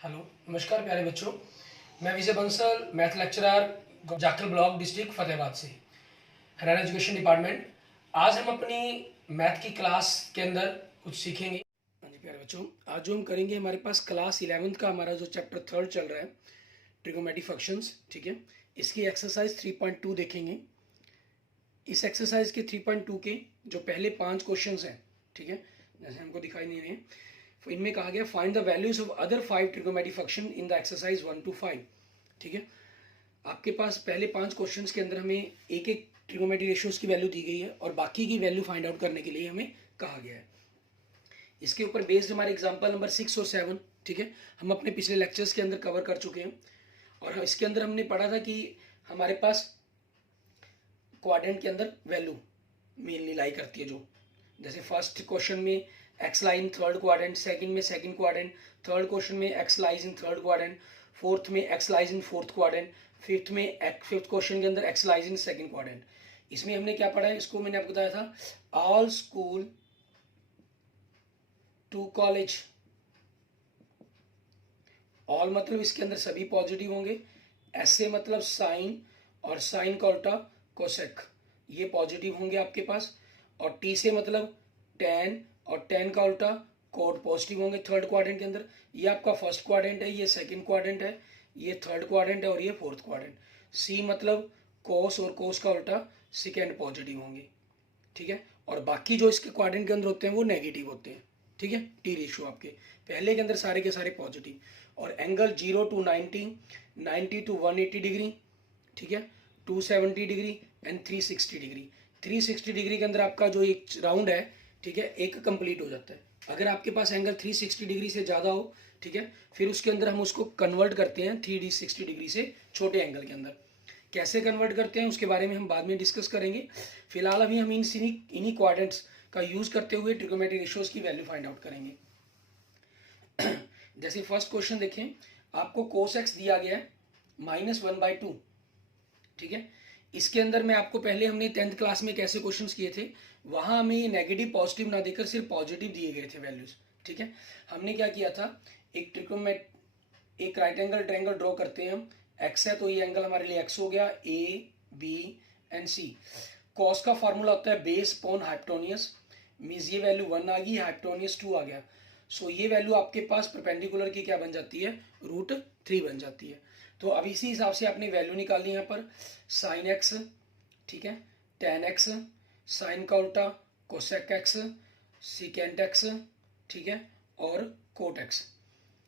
Hello, नमस्कार प्यारे बच्चों। मैं Vijay Bansal, math lecturer, Jakhal block, district Fatehabad से, हरियाणा एजुकेशन डिपार्टमेंट। आज हम अपनी मैथ की क्लास के अंदर कुछ सीखेंगे। हाँ जी प्यारे बच्चों, आज जो हम करेंगे, हमारे पास क्लास 11th का हमारा जो चैप्टर 3 चल रहा है, ट्रिगोमेट्रिक फंक्शंस, ठीक है। इसकी एक्सरसाइज 3.2 देखेंगे। इस एक्सरसाइज के 3.2 के जो पहले 5 क्वेश्चंस हैं, ठीक है, जैसे हमको दिखाई नहीं रहे हैं, तो इनमें कहा गया find the values of other 5 trigonometric function in the exercise 1 to 5, ठीक है। आपके पास पहले 5 क्वेश्चंस के अंदर हमें एक एक ट्रिगोमेट्रिक रेशियोज की वैल्यू दी गई है और बाकी की वैल्यू फाइंड आउट करने के लिए हमें कहा गया है। इसके ऊपर बेस्ड हमारे एग्जाम्पल नंबर 6 और 7, ठीक है, हम अपने पिछले लेक्चर्स के अंदर कवर कर चुके हैं। और इसके अंदर हमने पढ़ा था कि हमारे पास क्वाड्रेंट के अंदर वैल्यू मेनली लाई करती है, जो जैसे फर्स्ट क्वेश्चन में x lie in third quadrant, second में सेकंड क्वाड्रेंट, थर्ड क्वेश्चन में x lies in third quadrant, fourth में x lies in fourth quadrant, fifth question के अंदर x lies in second quadrant. इसमें हमने क्या पढ़ा है, इसको मैंने आपको बताया था, all school to college. All मतलब इसके अंदर सभी पॉजिटिव होंगे, एस से मतलब साइन, और साइन का उल्टा कोसेक, ये पॉजिटिव होंगे आपके पास। और टी से मतलब टेन, और टेन का उल्टा कोड, पॉजिटिव होंगे थर्ड क्वाड्रेंट के अंदर। ये आपका फर्स्ट क्वाड्रेंट है, ये सेकंड क्वाड्रेंट है, ये थर्ड क्वाड्रेंट है, और ये फोर्थ क्वाड्रेंट। सी मतलब कोस, और कोस का उल्टा सेकेंड, पॉजिटिव होंगे, ठीक है। और बाकी जो इसके क्वाड्रेंट के अंदर होते हैं वो नेगेटिव होते हैं, ठीक है। टी रेशियो आपके पहले के अंदर सारे के सारे पॉजिटिव। और एंगल 0 to 90, 90 to 180 डिग्री, ठीक है, 270 डिग्री एंड 360 डिग्री। 360 डिग्री के अंदर आपका जो एक राउंड है, ठीक है, एक कंप्लीट हो जाता है। अगर आपके पास एंगल 360 डिग्री से ज़्यादा हो, ठीक है, फिर उसके अंदर हम उसको कन्वर्ट करते हैं 360 डिग्री से छोटे एंगल के अंदर। कैसे कन्वर्ट करते हैं उसके बारे में हम बाद में डिस्कस करेंगे। फिलहाल अभी हम इन्हीं क्वाड्रेंट्स का यूज करते हुए ट्रिगोमेट्रिक रेशियोज की वैल्यू फाइंड आउट करेंगे। जैसे फर्स्ट क्वेश्चन देखें, आपको कोस एक्स दिया गया है -1/2, ठीक है। इसके अंदर मैं आपको पहले हमने 10th क्लास में कैसे क्वेश्चंस किए थे, वहां हमें ये नेगेटिव पॉजिटिव ना देकर सिर्फ पॉजिटिव दिए गए थे वैल्यूज, ठीक है। हमने क्या किया था, एक राइट एंगल ट्रायंगल ड्रॉ करते हैं हम। एक्स है तो ये एंगल हमारे लिए एक्स हो गया, A B and C. Cos का फॉर्मूला होता है बेस अपॉन हाइपोटेन्यूज, मीन्स ये वैल्यू 1 आ गई, हाइपोटेन्यूज 2 आ गया। सो ये वैल्यू आपके पास परपेंडिकुलर की क्या बन जाती है, √3 बन जाती है। तो अब इसी हिसाब से आपने वैल्यू निकालनी है यहाँ पर, साइन एक्स, ठीक है, टेन एक्स, साइन का उल्टा कोसेक एक्स, सीकेंट एक्स, ठीक है, और कोट एक्स।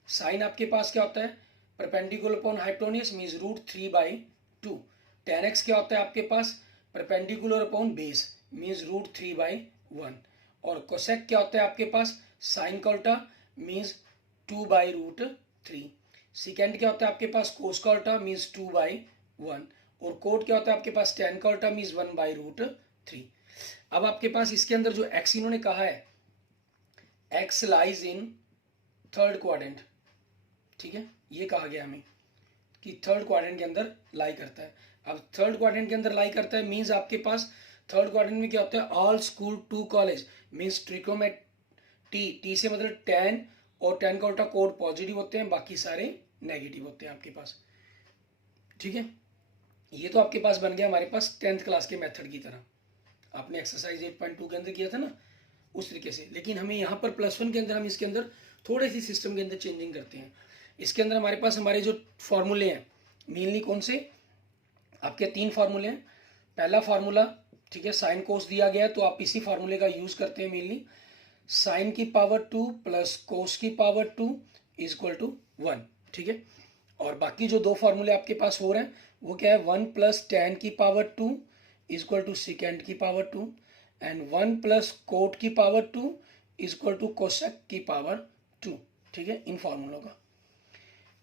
साइन आपके पास क्या होता है, perpendicular upon hypotenuse means √3/2। Ten x क्या होता है आपके पास, परपेंडिकुलर अपॉन बेस मीन्स √3/1। और कोसेक क्या होता है आपके पास, साइन का उल्टा मीन्स 2/√3। सिकेंड क्या होता है आपके पास, कोस का उल्टा मीन्स 2/1। और कोट क्या होता है आपके पास, टेन का उल्टा मीन्स 1/√3। अब आपके पास इसके अंदर जो एक्स इन्होंने कहा है, x lies in third quadrant, ठीक है, ये कहा गया हमें कि थर्ड क्वाड्रेंट के अंदर लाई करता है। अब थर्ड क्वाड्रेंट के अंदर लाई करता है मीन्स आपके पास थर्ड क्वाड्रेंट में क्या होता है, all school to college means ट्रिकोमेट टी से मतलब टेन, और टेन का उल्टा कोड पॉजिटिव होते हैं, बाकी सारे नेगेटिव होते हैं आपके पास, ठीक है। ये तो आपके पास बन गया हमारे पास 10th क्लास के मेथड की तरह, आपने एक्सरसाइज 8.2 के अंदर किया था ना, उस तरीके से। लेकिन हमें यहाँ पर +1 के अंदर हम इसके अंदर थोड़े सी सिस्टम के अंदर चेंजिंग करते हैं। इसके अंदर हमारे पास हमारे जो फॉर्मूले हैं मेनली कौन से, आपके 3 फार्मूले हैं। पहला फार्मूला, ठीक है, साइन कोस दिया गया है तो आप इसी फार्मूले का यूज करते हैं मेनली, साइन की पावर 2 प्लस कोस की पावर 2 इज इक्वल टू 1, ठीक है। और बाकी जो 2 फार्मूले आपके पास हो रहे हैं वो क्या है, 1 प्लस टेन की power 2 is equal to secant की पावर 2, एंड 1 प्लस कोट की power 2 is equal to cosec की पावर 2, ठीक है, इन फार्मूलों का।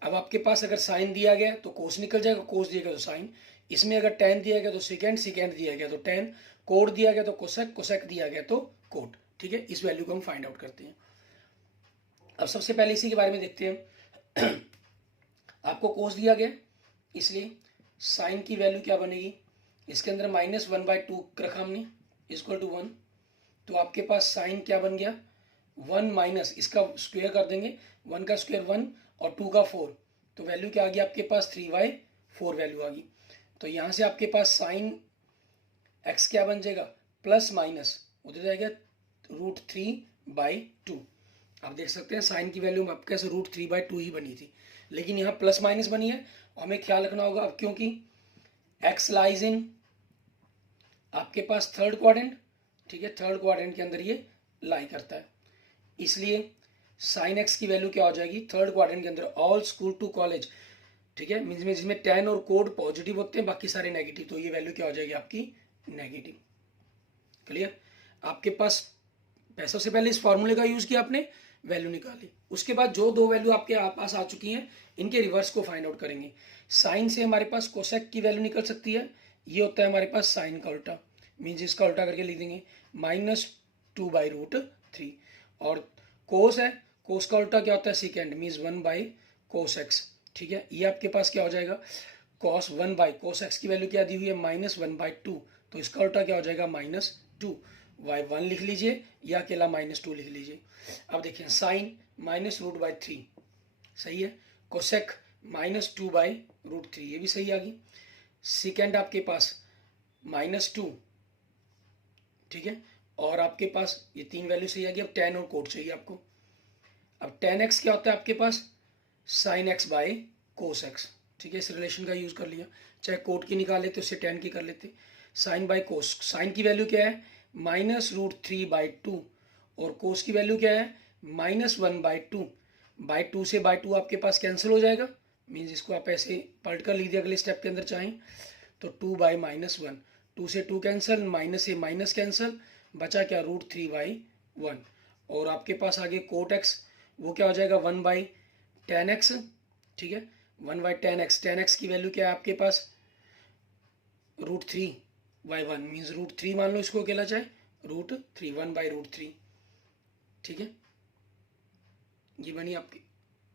अब आपके पास अगर साइन दिया गया तो कोस निकल जाएगा, कोस दिया गया तो साइन। इसमें अगर टेन दिया गया तो सेकेंड, सेकेंड दिया गया तो टेन, कोड दिया गया तो कोसेक, कोसेक दिया गया तो कोट, ठीक है। इस वैल्यू को हम फाइंड आउट करते हैं। अब सबसे पहले इसी के बारे में देखते हैं। आपको कोस दिया गया, इसलिए साइन की वैल्यू क्या बनेगी, इसके अंदर -1/2 रखा हमने इक्वल टू 1, तो आपके पास साइन क्या बन गया, 1 माइनस इसका स्क्वायर कर देंगे, 1 का स्क्वायर 1 और 2 का 4, तो वैल्यू क्या आ गई आपके पास 3/4 वैल्यू आ गई। तो यहाँ से आपके पास साइन एक्स क्या बन जाएगा, प्लस माइनस उधर जाएगा √3/2। आप देख सकते हैं साइन की वैल्यू आपके पास √3/2 ही बनी थी, लेकिन यहाँ प्लस माइनस बनी है और हमें ख्याल रखना होगा अब क्योंकि एक्स लाइज इन आपके पास थर्ड क्वाड्रेंट, ठीक है, थर्ड क्वाड्रेंट के अंदर ये लाई करता है, इसलिए साइन एक्स की वैल्यू क्या हो जाएगी थर्ड क्वाड्रेंट के अंदर ऑल स्कूल टू कॉलेज, ठीक है, मीन्स में जिसमें tan और कोड पॉजिटिव होते हैं बाकी सारे नेगेटिव, तो ये वैल्यू क्या हो जाएगी आपकी नेगेटिव। क्लियर। आपके पास पैसों से पहले इस फॉर्मूले का यूज किया आपने, वैल्यू निकाली, उसके बाद जो दो वैल्यू आपके पास आ चुकी हैं इनके रिवर्स को फाइंड आउट करेंगे। साइन से हमारे पास कोसेक की वैल्यू निकल सकती है, ये होता है हमारे पास साइन का उल्टा, मीन्स इसका उल्टा करके लिख देंगे -2/√3। और कोस है, कोस का उल्टा क्या होता है सेकेंड, मीन्स 1/cos x, ठीक है, ये आपके पास क्या हो जाएगा cos 1/cos x की वैल्यू क्या दी हुई है -1/2, तो इसका उल्टा क्या हो जाएगा -2। y1 लिख लीजिए या अकेला -2 लिख लीजिए। अब देखिए साइन -√3 सही है, कोसेक -2/√3 ये भी सही आ गई, सेकेंड आपके पास -2, ठीक है, और आपके पास ये तीन वैल्यू सही आ गई। अब tan और कोट चाहिए आपको। अब tan x क्या होता है आपके पास sin x/cos x, ठीक है, इस रिलेशन का यूज कर लिया, चाहे कोट की निकाले तो उससे tan की कर लेते। sin/cos, साइन की वैल्यू क्या है -√3/2 और कोस की वैल्यू क्या है -1/2। बाई 2 से बाई 2 आपके पास कैंसिल हो जाएगा, मीन्स इसको आप ऐसे पलट कर लीजिए अगले स्टेप के अंदर चाहें तो 2/-1, 2 से 2 कैंसिल, माइनस से माइनस कैंसिल, बचा क्या √3/1। और आपके पास आगे कोट एक्स वो क्या हो जाएगा 1/tan x, ठीक है, 1/tan x, tan x की वैल्यू क्या है आपके पास √3/1, मीन्स √3 मान लो इसको अकेला, चाहे √3, 1/√3, ठीक है, ये बनी आपकी,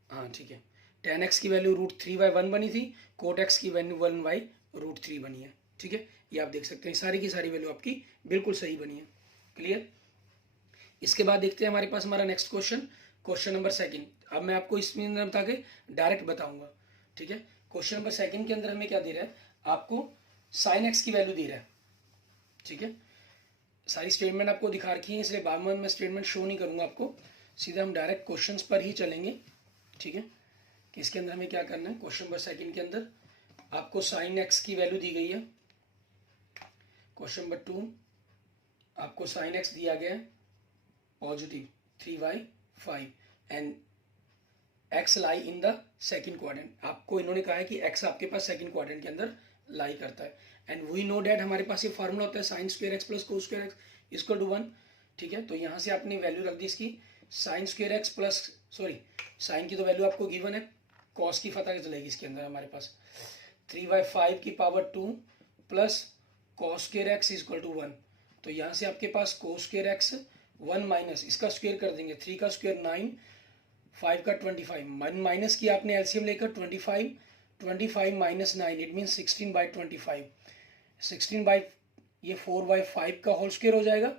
हाँ ठीक है, tan x की वैल्यू √3/1 बनी थी, कोट x की वैल्यू 1/√3 बनी है, ठीक है, ये आप देख सकते हैं सारी की सारी वैल्यू आपकी बिल्कुल सही बनी है। क्लियर। इसके बाद देखते हैं हमारे पास हमारा next question, question number second. अब मैं आपको इसमें बता के डायरेक्ट बताऊंगा, ठीक है। क्वेश्चन नंबर सेकंड के अंदर हमें क्या दे रहा है, आपको साइन एक्स की वैल्यू दे रहा है, ठीक है, सारी स्टेटमेंट आपको दिखा रखी है इसलिए बाद में मैं स्टेटमेंट शो नहीं करूंगा आपको, सीधा हम डायरेक्ट क्वेश्चंस पर ही चलेंगे, ठीक है, कि इसके अंदर हमें क्या करना है। क्वेश्चन नंबर सेकंड के अंदर आपको साइन एक्स की वैल्यू दी गई है, क्वेश्चन नंबर 2 आपको साइन एक्स दिया गया है positive 3/5 and x lie in the second quadrant. आपको इन्होंने कहा है कि एक्स आपके पास सेकंड क्वाड्रेंट के अंदर लाई करता है, एंड वी नो डेट हमारे पास ये फार्मूला होता है sine square x plus cos square x equal to 1, ठीक है, तो यहाँ से आपने वैल्यू रख दी इसकी sign square x plus, sorry sine की तो वैल्यू आपको गिवन है, कॉस की पता चलेगी इसके अंदर हमारे पास 3/5 की power 2 plus cos square x equal to 1, तो यहाँ से आपके पास कोस स्क्वायर एक्स 1 माइनस इसका स्क्वायर कर देंगे, 3 का स्क्वायर 9, 5 का 25, माइनस की आपने एलसीएम लेकर 25 माइनस 9 इट मीन 16/25, 16 ये 4/5 का होल स्क्वायर हो जाएगा,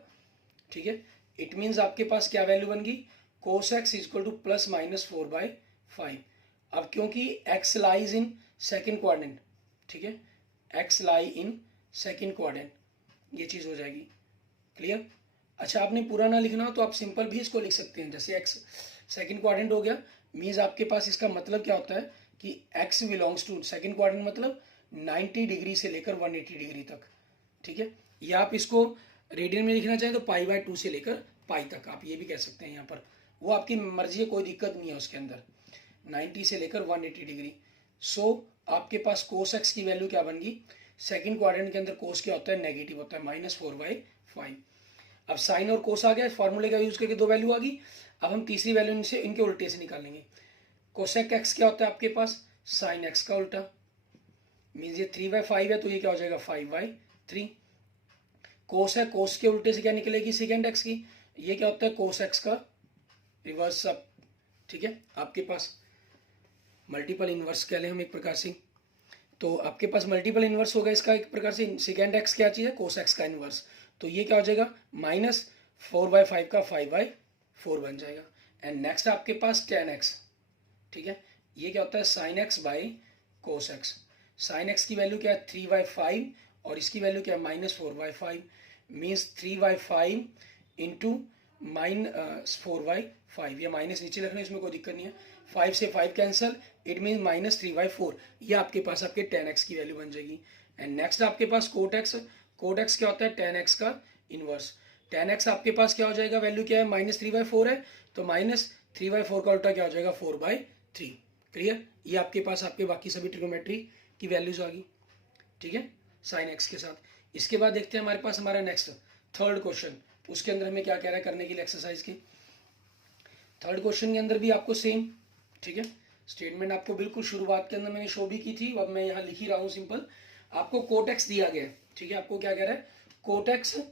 ठीक है, इट मीन्स आपके पास क्या वैल्यू बन गई cos x equal two plus minus 4/5। अब क्योंकि x lies in second quadrant, ठीक है, x lie in second quadrant, ये चीज़ हो जाएगी। क्लियर। अच्छा आपने पूरा ना लिखना हो तो आप सिंपल भी इसको लिख सकते हैं, जैसे एक्स सेकंड क्वाड्रेंट हो गया, मीन्स आपके पास इसका मतलब क्या होता है कि x belongs to second quadrant, मतलब 90 डिग्री से लेकर 180 डिग्री तक, ठीक है, या आप इसको रेडियन में लिखना चाहें तो π/2 से लेकर पाई तक आप ये भी कह सकते हैं, यहाँ पर वो आपकी मर्जी है, कोई दिक्कत नहीं है उसके अंदर, 90 से लेकर 180 डिग्री। सो आपके पास कोस एक्स की वैल्यू क्या बन गई, सेकंड क्वाड्रेंट के अंदर कोस क्या होता है नेगेटिव होता है -4/5। अब साइन और कोस आ गया, फॉर्मूले का यूज करके दो वैल्यू आ गई, अब हम तीसरी वैल्यू इनसे इनके उल्टे से निकालेंगे। कोसेक एक्स क्या होता है आपके पास साइन एक्स का उल्टा, मीन्स ये 3/5 है तो ये क्या हो जाएगा 5/3। कोस है, कोस के उल्टे से क्या निकलेगी सेकेंड एक्स की, ये क्या होता है कोस एक्स का रिवर्स अप, ठीक है, आपके पास मल्टीपल इनवर्स कह लें हम एक प्रकार से, तो आपके पास मल्टीपल इनवर्स होगा इसका एक प्रकार से, सेकेंड एक्स क्या चीज़ है कोस एक्स का इनवर्स, तो ये क्या हो जाएगा -4/5 का 5/4 बन जाएगा। एंड नेक्स्ट आपके पास tan x, ठीक है, ये क्या होता है sine x by cos x. Sine x की वैल्यू क्या है 3/5 और इसकी वैल्यू क्या है -4/5, मीन्स 3/5 इंटू -4/5। ये माइनस नीचे रखना है, इसमें कोई दिक्कत नहीं है। 5 से 5 कैंसिल, इट मीन -3/4। ये आपके पास आपके tan x की वैल्यू बन जाएगी। एंड नेक्स्ट आपके पास कोट एक्स। कोट एक्स क्या होता है tan x का इनवर्स। tan x आपके पास क्या हो जाएगा, वैल्यू क्या है -3/4 है, तो -3/4 का उल्टा क्या हो जाएगा 4/3। क्लियर। ये आपके पास आपके बाकी सभी ट्रिग्नोमेट्री की वैल्यूज आ गई, ठीक है, साइन एक्स के साथ। इसके बाद देखते हैं हमारे पास हमारा नेक्स्ट थर्ड क्वेश्चन, उसके अंदर हमें क्या कह रहा है करने के लिए एक्सरसाइज के। थर्ड क्वेश्चन के अंदर भी आपको सेम, ठीक है, स्टेटमेंट आपको बिल्कुल शुरुआत के अंदर मैंने शो भी की थी, अब मैं यहाँ लिख ही रहा हूँ सिंपल। आपको कोट एक्स दिया गया है, ठीक है, आपको क्या कह रहा है cot x is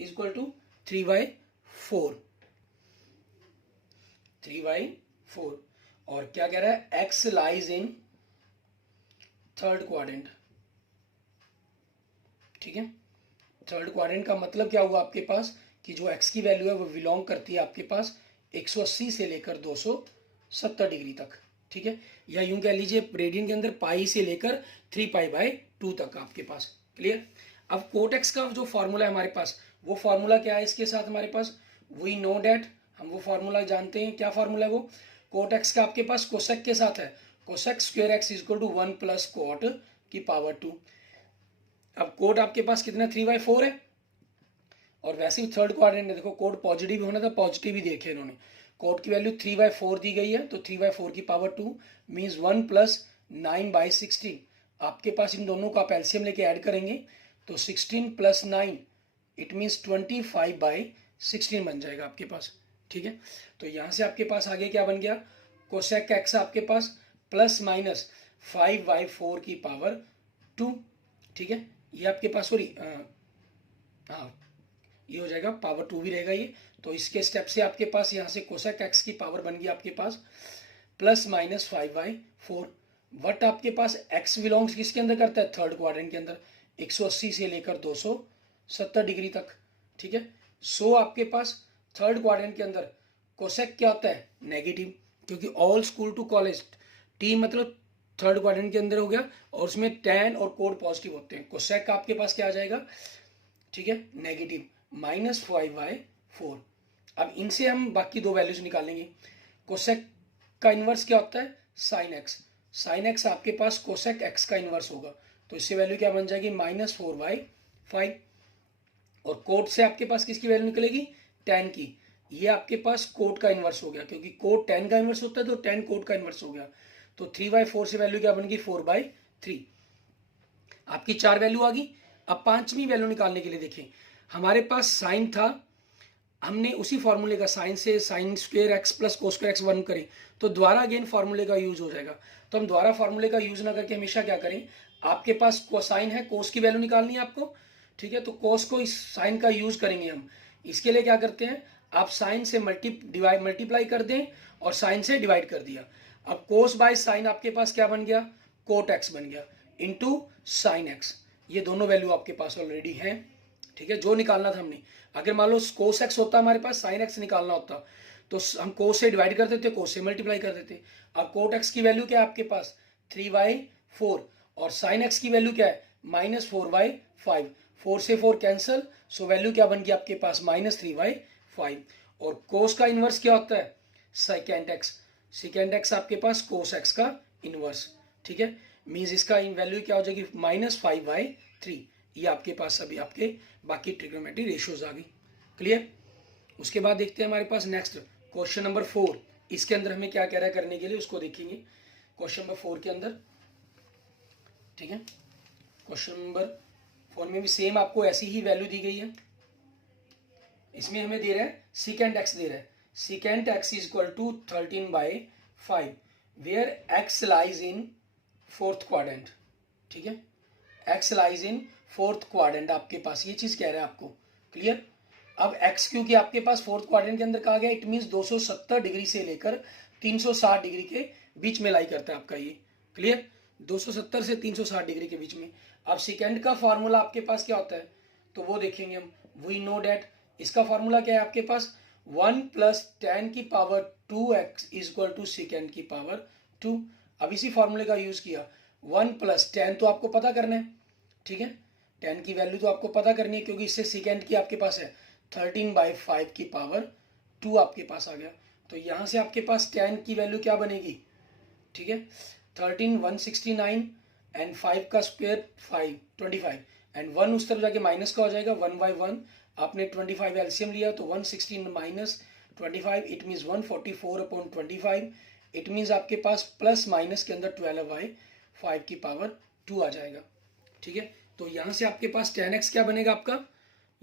equal to 3/4, 3/4, और क्या कह रहा है x lies in third quadrant, ठीक है। थर्ड क्वाड्रेंट का मतलब क्या हुआ आपके पास कि जो एक्स की वैल्यू है वो बिलोंग करती है आपके पास 180 से लेकर 270 डिग्री तक, ठीक है, या यूं कह लीजिए रेडियन के अंदर पाई से लेकर 3π/2 तक आपके पास। क्लियर। अब कोट एक्स का जो फॉर्मूला है हमारे पास, वो फॉर्मूला क्या है इसके साथ हमारे पास, वी नो डैट, हम वो फॉर्मूला जानते हैं। क्या फॉर्मूला है वो, कोट एक्स का आपके पास कोसेक के साथ है, cosec square x is equal to 1 + cot की पावर 2। अब कोट आपके पास कितना 3/4 है, और वैसे ही थर्ड क्वाड्रेंट में देखो कोट पॉजिटिव होना था, पॉजिटिव ही देखे इन्होंने। कोट की वैल्यू 3/4 दी गई है, तो 3/4 की पावर 2 मीन्स 1 + 9/16। आपके पास इन दोनों का आप एलसीएम लेके ऐड करेंगे तो 16 + 9 इट मीन्स 25/16 बन जाएगा आपके पास, ठीक है। तो यहाँ से आपके पास आगे क्या बन गया, कोसेक एक्स आपके पास +/5/4 की पावर 2, ठीक है। ये आपके पास सॉरी हाँ ये हो जाएगा पावर 2 भी रहेगा ये। तो इसके स्टेप से आपके पास यहाँ से कोसेक एक्स की पावर बन गई आपके पास +/5/4। वट आपके पास एक्स बिलोंग्स किसके अंदर करता है, थर्ड क्वाड्रेंट के अंदर, 180 से लेकर 270 डिग्री तक, ठीक है। सो आपके पास थर्ड क्वाड्रेंट के अंदर कोसेक क्या होता है नेगेटिव, क्योंकि all school to college T मतलब थर्ड क्वाड्रेंट के अंदर हो गया, और उसमें tan और कोड पॉजिटिव होते हैं। कोसेक का आपके पास क्या आ जाएगा, ठीक है, नेगेटिव -5/4। अब इनसे हम बाकी दो वैल्यूज निकालेंगे। कोसेक का इन्वर्स क्या होता है साइन एक्स, साइन एक्स आपके पास कोसेक एक्स का इन्वर्स होगा, तो इससे वैल्यू क्या बन जाएगी -4/5। और कोट से आपके पास किसकी वैल्यू निकलेगी tan की, ये आपके पास कोट का इन्वर्स हो गया, क्योंकि कोट tan का इन्वर्स होता है तो tan कोट का इन्वर्स हो गया। तो 3/4 से वैल्यू क्या बनेगी 4/3। आपकी 4 वैल्यू आ गई। अब पांचवी वैल्यू निकालने के लिए देखें, हमारे पास साइन था, हमने उसी फॉर्मूले का साइन से sign square x plus cos square x 1 करें तो दोबारा अगेन फॉर्मूले का यूज हो जाएगा। तो हम दोबारा फॉर्मूले का यूज ना करके हमेशा क्या करें, आपके पास कोसाइन है, कोस की वैल्यू निकालनी है आपको, ठीक है, तो कोस को इस साइन का यूज करेंगे हम। इसके लिए क्या करते हैं, आप साइन से मल्टीप्लाई कर दें और साइन से डिवाइड कर दिया। अब कोस बाय साइन आपके पास क्या बन गया कोट एक्स बन गया इंटू साइन एक्स। ये दोनों वैल्यू आपके पास ऑलरेडी हैं, ठीक है, जो निकालना था हमने। अगर मान लो कोस एक्स होता हमारे पास साइन एक्स निकालना होता तो हम कोस से डिवाइड कर देते, कोस से मल्टीप्लाई कर देते। अब कोट एक्स की वैल्यू क्या है आपके पास 3/4 और साइन एक्स की वैल्यू क्या है -4/5। 4 से 4 कैंसिल, सो वैल्यू क्या बन गई आपके पास -3/5। और कोस का इनवर्स क्या होता है सेकेंड एक्स, सेकेंड एक्स आपके पास कोस एक्स का इनवर्स, ठीक है, मीन्स इसका वैल्यू क्या हो जाएगी -5/3। ये आपके पास सभी आपके बाकी ट्रिग्नोमेट्री रेशियोज आ गई। क्लियर। उसके बाद देखते हैं हमारे पास नेक्स्ट क्वेश्चन नंबर 4। इसके अंदर हमें क्या कह रहा है करने के लिए उसको देखेंगे क्वेश्चन नंबर 4 के अंदर, ठीक है। क्वेश्चन नंबर 4 में भी सेम आपको ऐसी ही वैल्यू दी गई है। इसमें हमें दे रहा है सेकेंड एक्स दे रहा है, secant x is equal to 13/5 where x lies in fourth quadrant, ठीक है, x lies in fourth quadrant आपके पास ये चीज कह रहा है आपको। क्लियर। अब एक्स क्योंकि आपके पास फोर्थ क्वाड्रेंट के अंदर कहा गया, इट मींस 270 डिग्री से लेकर 360 डिग्री के बीच में लाई करता है आपका ये। क्लियर। 270 से 360 डिग्री के बीच में। अब सेकेंड का फॉर्मूला आपके पास क्या होता है तो वो देखेंगे हम। वी नो डैट इसका फॉर्मूला क्या है आपके पास 1 + tan की power 2x is equal to secant की पावर 2। अब इसी फॉर्मूले का यूज किया, 1 प्लस टेन तो आपको पता करना है, ठीक है, टेन की वैल्यू तो आपको पता करनी है क्योंकि इससे सीकेंड की आपके पास है 13/5 की पावर 2 आपके पास आ गया। तो यहाँ से आपके पास टेन की वैल्यू क्या बनेगी, ठीक है, 13 169 एंड 5 का स्क्वायर 5 25 एंड 1 उस तरफ जाके माइनस का हो जाएगा 1/1, आपने 25 एलसीएम लिया तो 116 minus 25 it means 144/25, it means आपके पास प्लस माइनस के अंदर 12/5 की पावर 2 आ जाएगा, ठीक है। तो यहाँ से आपके पास 10x क्या बनेगा आपका,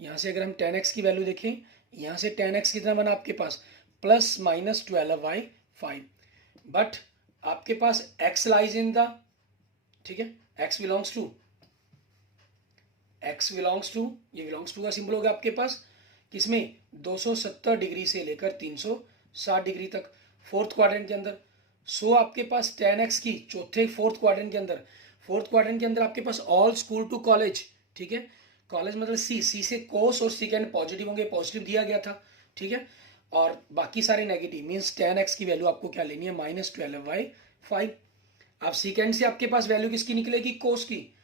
यहाँ से अगर हम 10x की वैल्यू देखें, यहाँ से 10x कितना बना आपके पास प्लस माइनस 12/5, बट आपके पास x लाइज इन द, ठीक है, x बिलोंग्स टू, ये बिलोंग्स टू का सिंबल होगा आपके पास किसमें 270 डिग्री से लेकर 360 डिग्री तक फोर्थ क्वाड्रेंट के अंदर। सो आपके पास 10x की चौथे फोर्थ क्वाड्रेंट के अंदर आपके पास ऑल स्कूल टू कॉलेज, ठीक है, कॉलेज मतलब सी से कोस और सीकेंड पॉजिटिव होंगे, पॉजिटिव दिया गया था, ठीक है, और बाकी सारे नेगेटिव, मीन्स 10x की वैल्यू आपको क्या लेनी है -12/5। अब सीकेंड से आपके पास वैल्यू किसकी निकलेगी, कोस की,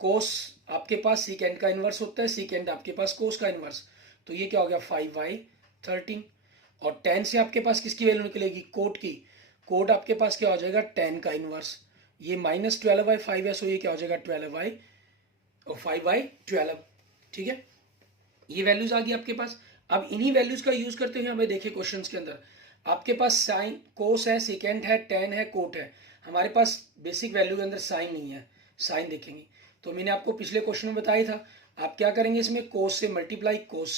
कोस आपके पास सीकेंड का इनवर्स होता है, सीकेंड आपके पास कोस का इनवर्स, तो ये क्या हो गया 5/13, और 10 से आपके पास किसकी वैल्यू निकलेगी, कोट की, कोट आपके पास क्या हो जाएगा 10 का इनवर्स, ये -12/5 है, सो ये क्या हो जाएगा 5/12, ठीक है, ये वैल्यूज आ गई आपके पास। अब इन्हीं वैल्यूज का यूज करते हुए हमें देखे क्वेश्चन के अंदर आपके पास साइन कोस है, सेकेंड है, टेन है, कोट है, हमारे पास बेसिक वैल्यू के अंदर साइन नहीं है, साइन देखेंगे तो मैंने आपको पिछले क्वेश्चन में बताया था, आप क्या करेंगे इसमें कोस से मल्टीप्लाई, कोस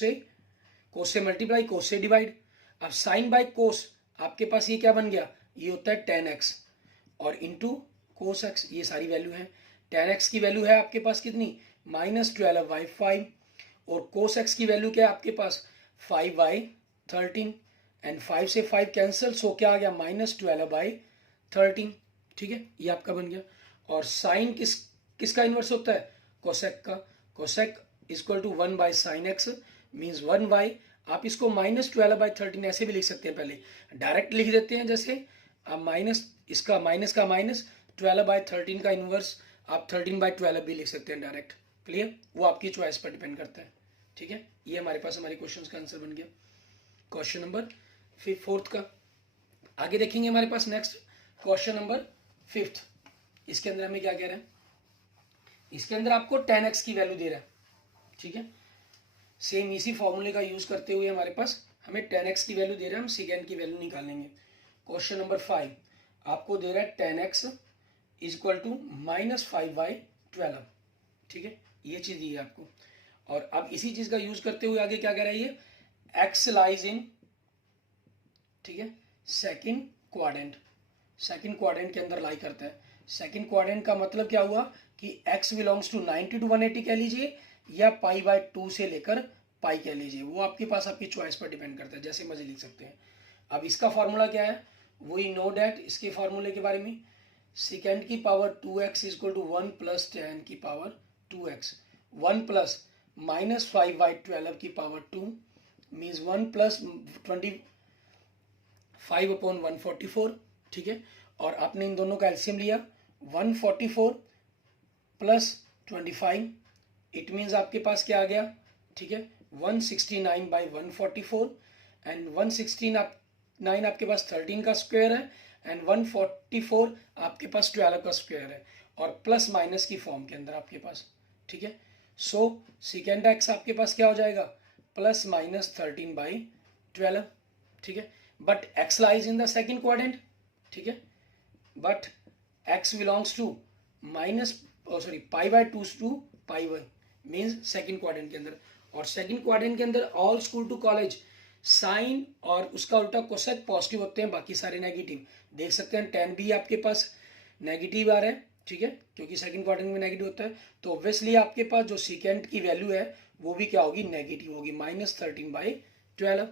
से मल्टीप्लाई, कोस से डिवाइड। अब साइन बाय कोस आपके पास ये क्या बन गया, ये होता है 10x और इंटू कोस x, ये सारी वैल्यू है। 10x की वैल्यू है आपके पास कितनी -12/5 और कोस x की वैल्यू क्या है आपके पास 5/13 एंड 5 से 5 कैंसिल, सो क्या आ गया -12/13, ठीक है, ये आपका बन गया। और साइन किसका इनवर्स होता है, कोसेक का, cosec equal to 1/sin x means 1/, आप इसको -12/13 ऐसे भी लिख सकते हैं, पहले डायरेक्ट लिख देते हैं, जैसे आप माइनस इसका माइनस का माइनस 12/13 का इनवर्स आप 13/12 भी लिख सकते हैं डायरेक्ट, क्लियर, वो आपकी चॉइस पर डिपेंड करता है, ठीक है। ये हमारे पास हमारे क्वेश्चन का आंसर बन गया क्वेश्चन नंबर 4 का। आगे देखेंगे हमारे पास नेक्स्ट क्वेश्चन नंबर 5, इसके अंदर हमें क्या कह रहे हैं, इसके अंदर आपको 10x की वैल्यू दे रहा है, ठीक है, सेम इसी फॉर्मूले का यूज करते हुए हमारे पास हमें 10x की वैल्यू दे रहा है, हम सेकेंड की वैल्यू निकालेंगे। क्वेश्चन नंबर 5 आपको दे रहा है 10x इक्वल टू -5/12, ठीक है, ये चीज दी है आपको। और अब इसी चीज का यूज करते हुए आगे क्या कह रहा है ये, x लाइज इन, ठीक है, सेकंड क्वाड्रेंट के अंदर लाई करता है। सेकंड क्वाड्रेंट का मतलब क्या हुआ कि x बिलोंग्स टू 90 to 180 कह लीजिए या π/2 से लेकर पाई कह लीजिए, वो आपके पास आपकी चॉइस पर डिपेंड करता है, जैसे मर्जी लिख सकते हैं। अब इसका फॉर्मूला क्या है, वी नो डैट, इसके फॉर्मूले के बारे में, सेकेंड की power 2x equal to 1 plus 10 की पावर 2x, 1 प्लस -5/12 की पावर 2 मीन्स 1 प्लस 25/144, ठीक है, और आपने इन दोनों का एलसीएम लिया 144 प्लस 25, इट मीन्स आपके पास क्या आ गया, ठीक है, 169/144 एंड 169 आपके पास 13 का स्क्वायर है एंड 144 आपके पास 12 का स्क्वायर है और प्लस माइनस की फॉर्म के अंदर आपके पास, ठीक है। सो सेकेंड एक्स आपके पास क्या हो जाएगा +-13/12, ठीक है, but x lies in the second quadrant, ठीक है, but x belongs to π/2 to π1 means second quadrant के अंदर, और सेकेंड क्वाड्रेंट के अंदर all school to college sine और उसका उल्टा कोसेक पॉजिटिव होते हैं, बाकी सारे नेगेटिव। देख सकते हैं 10 भी आपके पास नेगेटिव आ रहा है, ठीक है, क्योंकि सेकंड क्वाड्रेंट में नेगेटिव होता है, तो ऑब्वियसली आपके पास जो सेकेंड की वैल्यू है वो भी क्या होगी, नेगेटिव होगी, -13/12।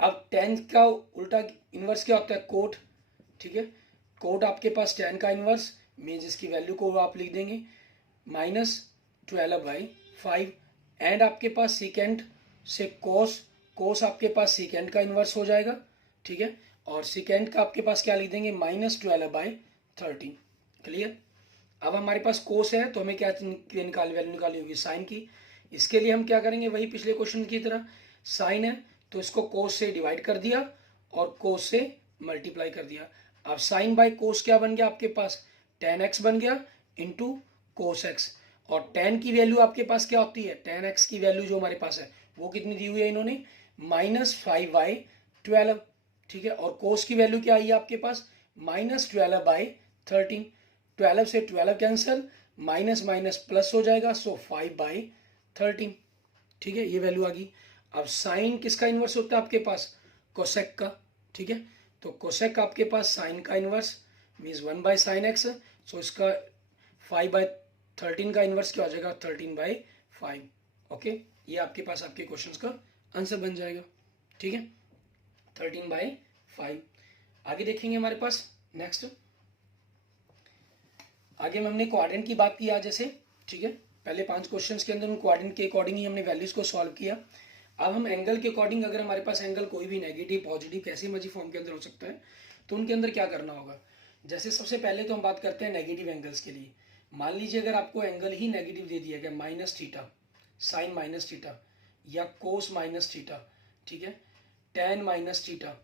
अब 10 का उल्टा इनवर्स क्या होता है, कोट, ठीक है, कोट आपके पास 10 का इनवर्स मीन्स इसकी वैल्यू को आप लिख देंगे -12/5 एंड आपके पास सेकेंड से कोस आपके पास सेकेंड का इनवर्स हो जाएगा, ठीक है, और सेकेंड का आपके पास क्या लिख देंगे -12/13, 13। क्लियर। अब हमारे पास कोस है तो हमें क्या वैल्यू निकाली होगी, साइन की। इसके लिए हम क्या करेंगे, वही पिछले क्वेश्चन की तरह, साइन है तो इसको कोस से डिवाइड कर दिया और कोस से मल्टीप्लाई कर दिया। अब साइन बाय कोस क्या बन गया आपके पास, tan x बन गया इंटू कोस एक्स। और tan की वैल्यू आपके पास क्या होती है, tan x की वैल्यू जो हमारे पास है वो कितनी दी हुई है इन्होंने, -5/12। ठीक है। और कोस की वैल्यू क्या आई है आपके पास, -12/13। 12 से 12 कैंसिल, माइनस माइनस प्लस हो जाएगा, सो 5/13। ठीक है, ये वैल्यू आ गई। अब साइन किसका इन्वर्स होता है आपके पास, कोसेक का। ठीक है, तो कोसेक आपके पास साइन का इन्वर्स मीन्स 1/sin x। सो इसका 5/13 का इन्वर्स क्या हो जाएगा, 13/5। ओके, ये आपके पास आपके क्वेश्चंस का आंसर बन जाएगा। ठीक है, 13/5। आगे देखेंगे हमारे पास नेक्स्ट। आगे में हमने क्वाड्रेंट की बात की आज जैसे। ठीक है, पहले 5 क्वेश्चंस के अंदर क्वाड्रेंट के अकॉर्डिंग ही हमने वैल्यूज को सॉल्व किया। अब हम एंगल के अकॉर्डिंग, अगर हमारे पास एंगल कोई भी नेगेटिव पॉजिटिव कैसी मर्जी फॉर्म के अंदर हो सकता है, तो उनके अंदर क्या करना होगा। जैसे सबसे पहले तो हम बात करते हैं नेगेटिव एंगल्स के लिए। मान लीजिए अगर आपको एंगल ही नेगेटिव दे दिया गया, -θ, साइन -θ या कोस -θ, ठीक है, tan -θ।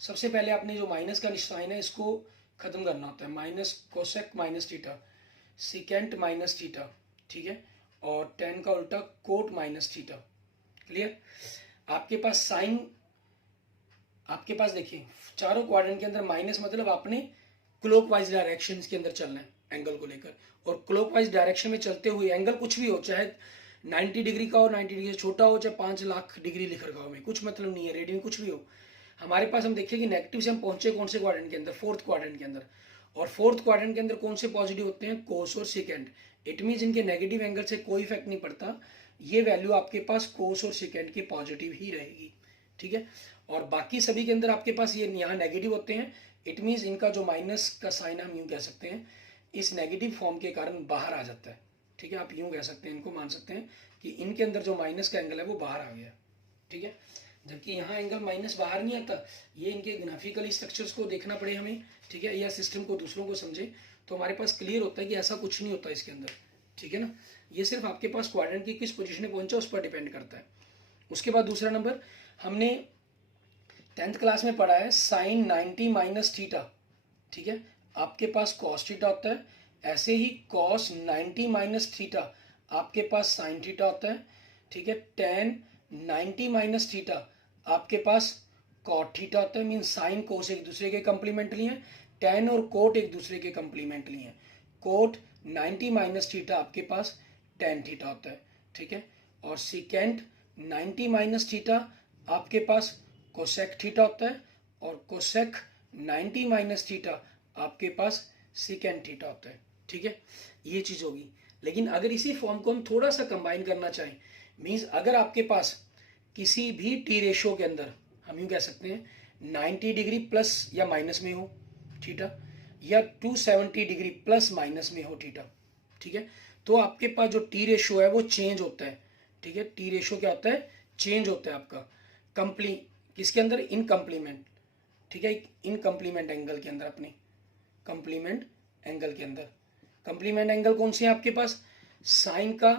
सबसे पहले आपने जो माइनस का साइन है इसको खत्म करना होता है, माइनस कोसेक -θ, सिकेंट -θ। ठीक है, और tan का उल्टा कोट -θ। क्लियर। आपके पास साइन, आपके पास देखिए चारों क्वाड्रेंट के अंदर माइनस, मतलब आपने क्लॉकवाइज डायरेक्शन के अंदर चलना है एंगल को लेकर। और क्लॉकवाइज डायरेक्शन में चलते हुए एंगल कुछ भी हो, चाहे 90 डिग्री का हो, 90 डिग्री से छोटा हो, चाहे 5 लाख डिग्री लिख रखा हो, में कुछ मतलब नहीं है, रेडियन कुछ भी हो। हमारे पास हम देखिए कि नेगेटिव से हम पहुंचे कौन से क्वाड्रेंट के अंदर, फोर्थ क्वाड्रेंट के अंदर। और फोर्थ क्वाड्रेंट के अंदर कौन से पॉजिटिव होते हैं, कोस और सेकेंड। इट मीन्स इनके नेगेटिव एंगल से कोई इफेक्ट नहीं पड़ता, ये वैल्यू आपके पास कोस और सेकेंड की पॉजिटिव ही रहेगी। ठीक है, और बाकी सभी के अंदर आपके पास ये यहाँ नेगेटिव होते हैं। इट मीन्स इनका जो माइनस का साइन हम यूँ कह सकते हैं, इस नेगेटिव फॉर्म के कारण बाहर आ जाता है। ठीक है, आप यूँ कह सकते हैं, इनको मान सकते हैं कि इनके अंदर जो माइनस का एंगल है वो बाहर आ गया। ठीक है, जबकि यहाँ एंगल माइनस बाहर नहीं आता। ये इनके ग्राफिकल स्ट्रक्चर्स को देखना पड़े हमें, ठीक है, या सिस्टम को दूसरों को समझे तो हमारे पास क्लियर होता है कि ऐसा कुछ नहीं होता इसके अंदर। ठीक है ना, ये सिर्फ आपके पास क्वाड्रेंट की किस पोजीशन में पहुंचा उस पर डिपेंड करता है। उसके बाद दूसरा नंबर हमने 10th क्लास में पढ़ा है, साइन 90 -θ। ठीक है, आपके पास कॉस थीटा होता है, ऐसे ही कॉस 90 -θ आपके पास साइन थीटा होता है। ठीक है, tan 90 -θ आपके पास कॉट थीटा होता है। मीन्स साइन कोस एक दूसरे के कंप्लीमेंटली हैं, tan और कोट एक दूसरे के कंप्लीमेंटली हैं। कोट 90 -θ आपके पास tan थीटा होता है। ठीक है, और सिकेंट 90 -θ आपके पास कोसेक थीटा होता है, और कोसेक 90 -θ आपके पास सिकेंट थीटा होता है। ठीक है, ये चीज होगी। लेकिन अगर इसी फॉर्म को हम थोड़ा सा कंबाइन करना चाहें, मीन्स अगर आपके पास किसी भी टी रेशो के अंदर हम यूँ कह सकते हैं 90 डिग्री प्लस या माइनस में हो थीटा, या 270 डिग्री प्लस माइनस में हो थीटा। ठीक है, तो आपके पास जो टी रेशो है वो चेंज होता है। ठीक है, टी रेशो क्या होता है, चेंज होता है आपका किसके अंदर, इन कंप्लीमेंट। ठीक है, इन कंप्लीमेंट एंगल के अंदर, अपने कंप्लीमेंट एंगल के अंदर। कंप्लीमेंट एंगल कौन से हैं आपके पास, साइन का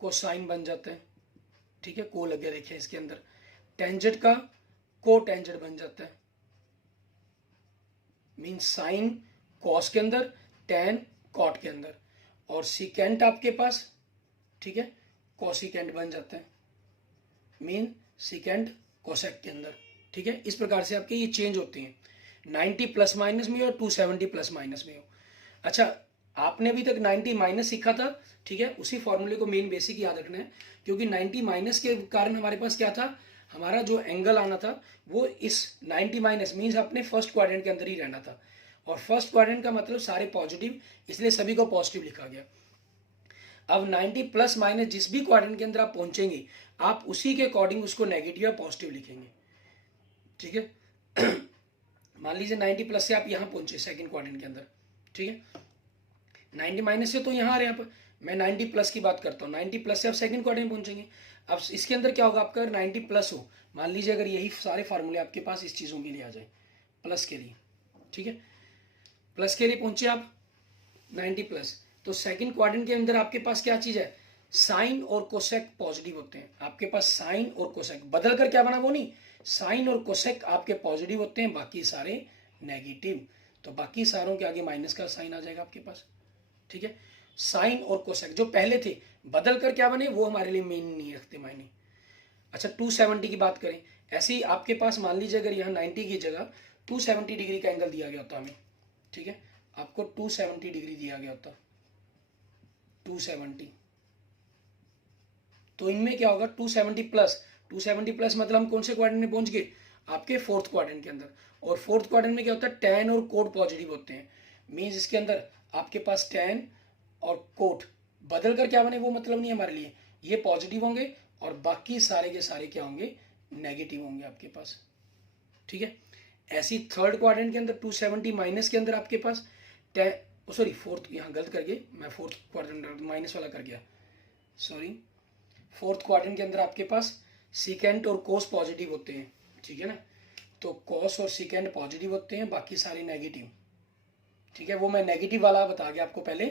कोसाइन बन जाता है। ठीक है, को लगे देखिए इसके अंदर, टेंजेंट का को टेंजेंट बन जाता है। मीन साइन कॉस के अंदर, टेन कॉट के अंदर, और सिकेंट आपके पास, ठीक है, कोसिकेंट बन जाता है। मीन सिकेंट कोसेक के अंदर। ठीक है, इस प्रकार से आपके ये चेंज होते हैं, 90 प्लस माइनस में हो, 270 प्लस माइनस में हो। अच्छा, आपने अभी तक 90 माइनस सीखा था। ठीक है, उसी फॉर्मूले को मेन बेसिक याद रखना है, क्योंकि 90 माइनस के कारण हमारे पास क्या था, हमारा जो एंगल आना था वो इस 90 माइनस मीन्स अपने फर्स्ट क्वाड्रेंट के अंदर ही रहना था। और फर्स्ट क्वाड्रेंट का मतलब सारे पॉजिटिव, इसलिए सभी को पॉजिटिव लिखा गया। अब 90 प्लस माइनस जिस भी क्वाड्रेंट के अंदर आप पहुंचेंगे, आप उसी के अकॉर्डिंग उसको नेगेटिव या पॉजिटिव लिखेंगे। ठीक है, मान लीजिए 90 प्लस से आप यहाँ पहुंचे सेकंड क्वाड्रेंट के अंदर। ठीक है, 90 माइनस से तो यहाँ आ रहे हैं आप, मैं 90 प्लस की बात करता हूँ। 90 प्लस से आप सेकंड क्वाड्रेंट में पहुंचेंगे। अब इसके अंदर क्या होगा आपका, अगर 90 प्लस हो, मान लीजिए अगर यही सारे फार्मूले आपके पास इस चीज़ों के लिए आ जाए प्लस के लिए। ठीक है, प्लस के लिए पहुंचे आप 90 प्लस। तो सेकंड क्वाड्रेंट के अंदर आपके पास क्या चीज है, साइन और कोसेक पॉजिटिव होते हैं। आपके पास साइन और कोसेक बदल कर क्या बना वो नहीं, साइन और कोसेक आपके पॉजिटिव होते हैं, बाकी सारे नेगेटिव। तो बाकी सारों के आगे माइनस का साइन आ जाएगा आपके पास। ठीक है, साइन और कोसेक जो पहले थे बदल कर क्या बने वो हमारे लिए मेन नहीं रखते मायने। अच्छा 270 की बात करें, ऐसे ही आपके पास मान लीजिए अगर यहाँ 90 की जगह 270 डिग्री का एंगल दिया गया होता हमें, ठीक है, आपको 270 डिग्री दिया गया होता 270, तो इनमें क्या होगा 270 प्लस मतलब हम कौन से क्वाड्रेंट में पहुंच गए, आपके फोर्थ क्वाड्रेंट के अंदर। और फोर्थ क्वाड्रेंट में क्या होता है, टैन और कोट पॉजिटिव होते हैं। मींस इसके अंदर आपके पास टैन और कोट बदल कर क्या बने वो मतलब नहीं हमारे लिए, ये पॉजिटिव होंगे और बाकी सारे के सारे क्या होंगे, नेगेटिव होंगे आपके पास। ठीक है, ऐसी थर्ड क्वाड्रेंट के अंदर 270 माइनस के अंदर आपके पास सॉरी फोर्थ, यहाँ गलत कर गए मैं, फोर्थ क्वाड्रेंट माइनस वाला कर गया, सॉरी। फोर्थ क्वाड्रेंट के अंदर आपके पास सीकेंट और कोस पॉजिटिव होते हैं। ठीक है ना, तो कॉस और सीकेंट पॉजिटिव होते हैं, बाकी सारे नेगेटिव। ठीक है, वो मैं नेगेटिव वाला बता गया आपको पहले,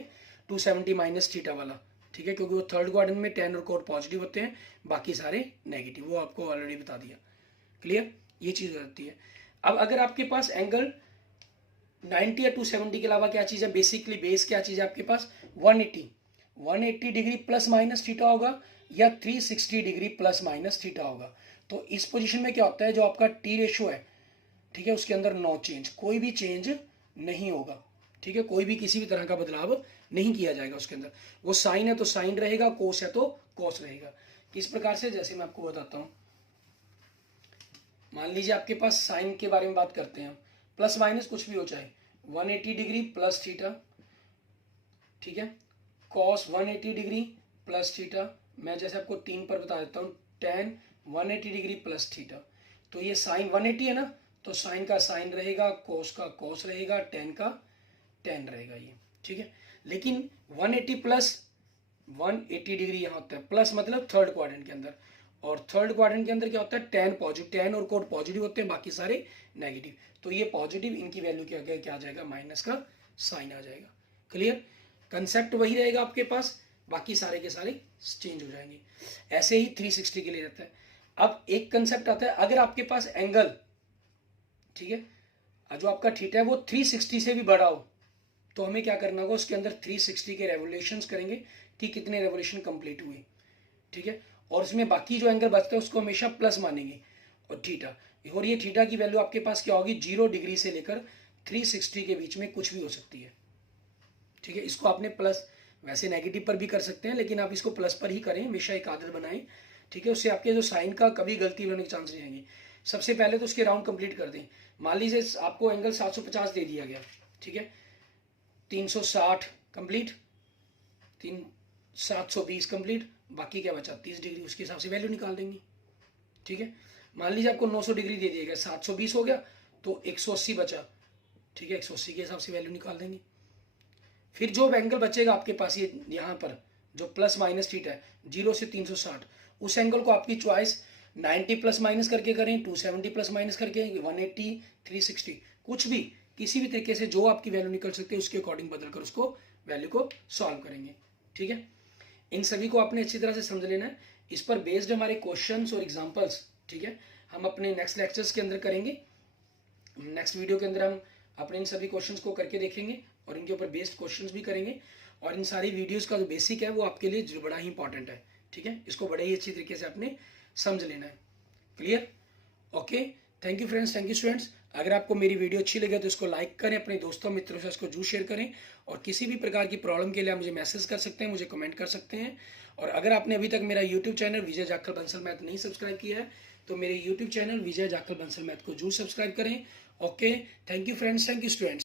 270 माइनस थीटा वाला। ठीक है, क्योंकि वो थर्ड क्वाड्रेंट में टैन और कोट पॉजिटिव होते हैं, बाकी सारे नेगेटिव, वो आपको ऑलरेडी बता दिया। क्लियर, ये चीज़ हो जाती है। अब अगर आपके पास एंगल 90 या 270 के अलावा क्या चीज़ है, बेसिकली बेस क्या चीज़ है आपके पास, 180 डिग्री प्लस माइनस थीटा होगा या 360 डिग्री प्लस माइनस थीटा होगा। तो इस पोजीशन में क्या होता है, जो आपका टी रेशो है, ठीक है, उसके अंदर नो चेंज, कोई भी चेंज नहीं होगा। ठीक है, कोई भी किसी भी तरह का बदलाव नहीं किया जाएगा उसके अंदर। वो साइन है तो साइन रहेगा, कोस है तो कोस रहेगा। किस प्रकार से, जैसे मैं आपको बताता हूं, मान लीजिए आपके पास साइन के बारे में बात करते हैं, प्लस माइनस कुछ भी हो चाहे, 180 डिग्री प्लस थीटा, ठीक है, कॉस 180 डिग्री प्लस थीटा, मैं जैसे आपको 3 पर बता देता हूं, tan 180 डिग्री प्लस थीटा। तो ये साइन 180 है ना, तो साइन का साइन रहेगा, कोस का कोस रहेगा, टेन का टेन रहेगा ये। ठीक है, लेकिन 180 प्लस 180 डिग्री यहाँ होता है, प्लस मतलब थर्ड क्वाड्रेंट के अंदर, और थर्ड क्वाड्रेंट के अंदर क्या होता है, टेन पॉजिटिव, टेन और कोट पॉजिटिव होते हैं, बाकी सारे नेगेटिव। तो ये पॉजिटिव, इनकी वैल्यू क्या आ जाएगा, माइनस का साइन आ जाएगा। क्लियर, कंसेप्ट वही रहेगा आपके पास, बाकी सारे के सारे चेंज हो जाएंगे। ऐसे ही 360 के लिए रहता है। अब एक कंसेप्ट आता है, अगर आपके पास एंगल, ठीक है, जो आपका थीटा है वो 360 से भी बड़ा हो, तो हमें क्या करना होगा, उसके अंदर 360 के रेवोल्यूशंस करेंगे कि कितने रेवोल्यूशन कंप्लीट हुए। ठीक है, और इसमें बाकी जो एंगल बचता है उसको हमेशा प्लस मानेंगे, और थीटा, और ये थीटा की वैल्यू आपके पास क्या होगी, 0 डिग्री से लेकर 360 के बीच में कुछ भी हो सकती है। ठीक है, इसको आपने प्लस, वैसे नेगेटिव पर भी कर सकते हैं, लेकिन आप इसको प्लस पर ही करें, हमेशा एक आदत बनाएं। ठीक है, उससे आपके जो साइन का कभी गलती होने के चांस नहीं आएंगे। सबसे पहले तो उसके राउंड कंप्लीट कर दें। मान लीजिए आपको एंगल 750 दे दिया गया, ठीक है, 360 कंप्लीट, 720 कंप्लीट, बाकी क्या बचा 30 डिग्री, उसके हिसाब से वैल्यू निकाल देंगे। ठीक है, मान लीजिए आपको 900 डिग्री दे दिया गया, 720 हो गया तो 180 बचा। ठीक है, 180 के हिसाब से वैल्यू निकाल देंगे। फिर जो एंगल बचेगा आपके पास, ये यहाँ पर जो प्लस माइनस थीटा है, 0 से 360, उस एंगल को आपकी चॉइस 90 प्लस माइनस करके करें, 270 प्लस माइनस करके, 180, 360, कुछ भी, किसी भी तरीके से जो आपकी वैल्यू निकल सकती है उसके अकॉर्डिंग बदलकर उसको वैल्यू को सॉल्व करेंगे। ठीक है, इन सभी को आपने अच्छी तरह से समझ लेना है। इस पर बेस्ड हमारे क्वेश्चंस और एग्जांपल्स, ठीक है, हम अपने नेक्स्ट लेक्चर्स के अंदर करेंगे। नेक्स्ट वीडियो के अंदर हम अपने इन सभी क्वेश्चंस को करके देखेंगे और इनके ऊपर बेस्ड क्वेश्चंस भी करेंगे। और इन सारी वीडियोस का जो बेसिक है वो आपके लिए जो बड़ा ही इंपॉर्टेंट है। ठीक है, इसको बड़े ही अच्छी तरीके से आपने समझ लेना है। Clear, okay, thank you friends, thank you students. अगर आपको मेरी वीडियो अच्छी लगे तो इसको लाइक करें, अपने दोस्तों मित्रों से इसको जरूर शेयर करें, और किसी भी प्रकार की प्रॉब्लम के लिए आप मुझे मैसेज कर सकते हैं, मुझे कमेंट कर सकते हैं। और अगर आपने अभी तक मेरा यूट्यूब चैनल विजय जाखल बंसल मैथ नहीं सब्सक्राइब किया है तो मेरे यूट्यूब चैनल विजय जाखल बंसल मैथ को जरूर सब्सक्राइब करें। Okay, thank you friends, thank you students.